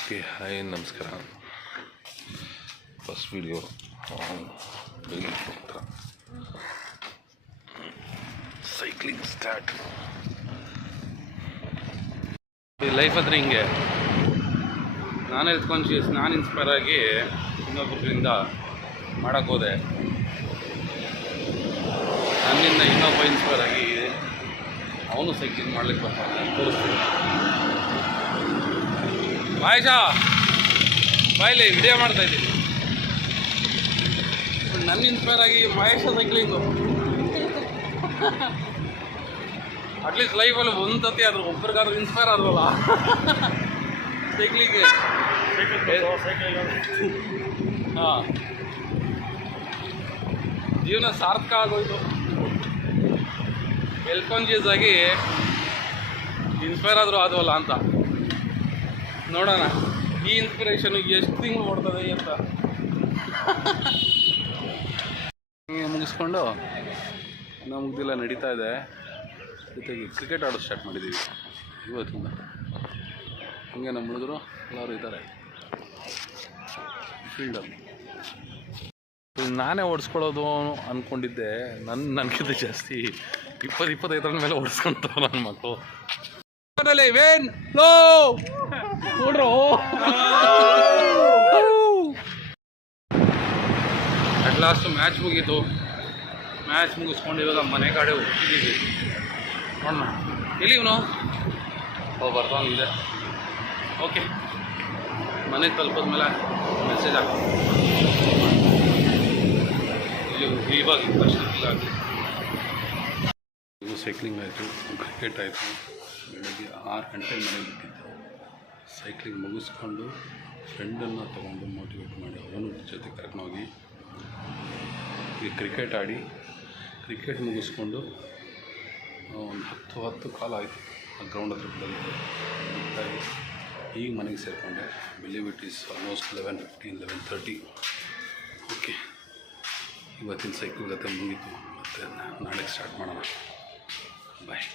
Okay hi ನಮಸ್ಕಾರ. First video cycling start. Life ಹತ್ರ ಹಿಂಗೆ ನಾನೇ ಹೆಲ್ತ್ ಕಾನ್ಷಿಯಸ್, ನಾನು ಇನ್ಸ್ಪೈರ್ ಆಗಿ ಇನ್ನೊಬ್ಬರಿಂದ ಮಾಡೋಕ್ಕೆ ಹೋದೆ. ನನ್ನಿಂದ ಇನ್ನೊಬ್ಬ ಇನ್ಸ್ಪೈರ್ ಆಗಿ ಅವನು ಸೈಕ್ಲಿಂಗ್ ಮಾಡ್ಲಿಕ್ಕೆ ಬರ್ತಾನೆ ತೋರಿಸ್ತೀನಿ. ಬಾಯ್ಶಾ ಬಾಯ್ಲಿ ವಿಡಿಯೋ ಮಾಡ್ತಾಯಿದ್ದೀನಿ. ನನ್ನ ಇನ್ಸ್ಪೈರ್ ಆಗಿ ಮಹೇಶ ಸೈಕ್ಲಿಂಗು ಅಟ್ಲೀಸ್ಟ್ ಲೈಫಲ್ಲಿ ಒಂದು ಸತಿ ಆದರೂ ಒಬ್ರಿಗಾದ್ರೂ ಇನ್ಸ್ಪೈರ್ ಆದ್ರಲ್ಲ ಸೈಕ್ಲಿಂಗ್ಗೆ. ಹಾಂ, ಜೀವನ ಸಾರ್ಥಕ ಆಗೋಯ್ತು. ಹೆಲ್ತ್ ಕಾನ್ಷಿಯಸ್ ಆಗಿ ಇನ್ಸ್ಪೈರ್ ಆದರೂ ಆದವಲ್ಲ ಅಂತ ನೋಡೋಣ. ಈ ಇನ್ಸ್ಪಿರೇಷನ್ ಎಷ್ಟು ತಿಂಗಳು ಮಾಡ್ತದೆ ಅಂತ ಮುಗಿಸ್ಕೊಂಡು ಮುಗ್ದಿಲ್ಲ ನಡೀತಾ ಇದೆ. ಜೊತೆಗೆ ಕ್ರಿಕೆಟ್ ಆಡೋದು ಸ್ಟಾರ್ಟ್ ಮಾಡಿದ್ದೀವಿ ಇವತ್ತಿಂದ. ಹಂಗೆ ನಮ್ಮ ಹುಡುಗರು ಎಲ್ಲರೂ ಇದ್ದಾರೆ ಫೀಲ್ಡಲ್ಲಿ. ನಾನೇ ಓಡಿಸ್ಕೊಳ್ಳೋದು ಅಂದ್ಕೊಂಡಿದ್ದೆ. ನನಗಿಂತ ಜಾಸ್ತಿ 20-25 ಮೇಲೆ ಓಡಿಸ್ಕೊಂತಾವ ನನ್ನ ಮಕ್ಕಳು. ವೇನ್ ಲೋ ನೋಡ್ರು ಅಟ್ ಲಾಸ್ಟ್ ಮ್ಯಾಚ್ ಮುಗೀತು. ಮ್ಯಾಚ್ ಮುಗಿಸ್ಕೊಂಡು ಇವಾಗ ಮನೆ ಕಡೆ ಹೋಗ್ತಿದ್ದೀವಿ. ನೋಡೋಣ ಎಲ್ಲಿ ಇವನು ಬರ್ತಾನಿದೆ. ಓಕೆ, ಮನೆಗೆ ತಲುಪಿದ್ಮೇಲೆ ಮೆಸೇಜ್ ಹಾಕಿ ಇವಾಗ ತಕ್ಷಣ ಆಗಲಿ. ಇದು ಸೈಕ್ಲಿಂಗ್ ಆಯಿತು, ಕ್ರಿಕೆಟ್ ಆಯಿತು. ಬೆಳಗ್ಗೆ 6 ಗಂಟೆಗೆ ಮನೆಗೆ ಬಿಟ್ಟಿದ್ದು. ಸೈಕ್ಲಿಂಗ್ ಮುಗಿಸ್ಕೊಂಡು ಫ್ರೆಂಡನ್ನು ತೊಗೊಂಡು ಮೋಟಿವೇಟ್ ಮಾಡಿ ಅವನು ಜೊತೆ ಕರ್ಕೊಂಡೋಗಿ ಈಗ ಕ್ರಿಕೆಟ್ ಆಡಿ, ಕ್ರಿಕೆಟ್ ಮುಗಿಸ್ಕೊಂಡು ಒಂದು 10 ಕಾಲ ಆಯಿತು. ಆ ಗ್ರೌಂಡ್ ಹತ್ರ ಬಿಡೋದು ಈಗ ಮನೆಗೆ ಸೇರಿಕೊಂಡೆ. Believe it is almost 11:15, 11:30. Okay, ಇವತ್ತಿನ ಸೈಕಲ್ ಜೊತೆ ಮುಗೀತು. ಮತ್ತು ನಾಳೆಗೆ ಸ್ಟಾರ್ಟ್ ಮಾಡೋಣ. ಬಾಯ್.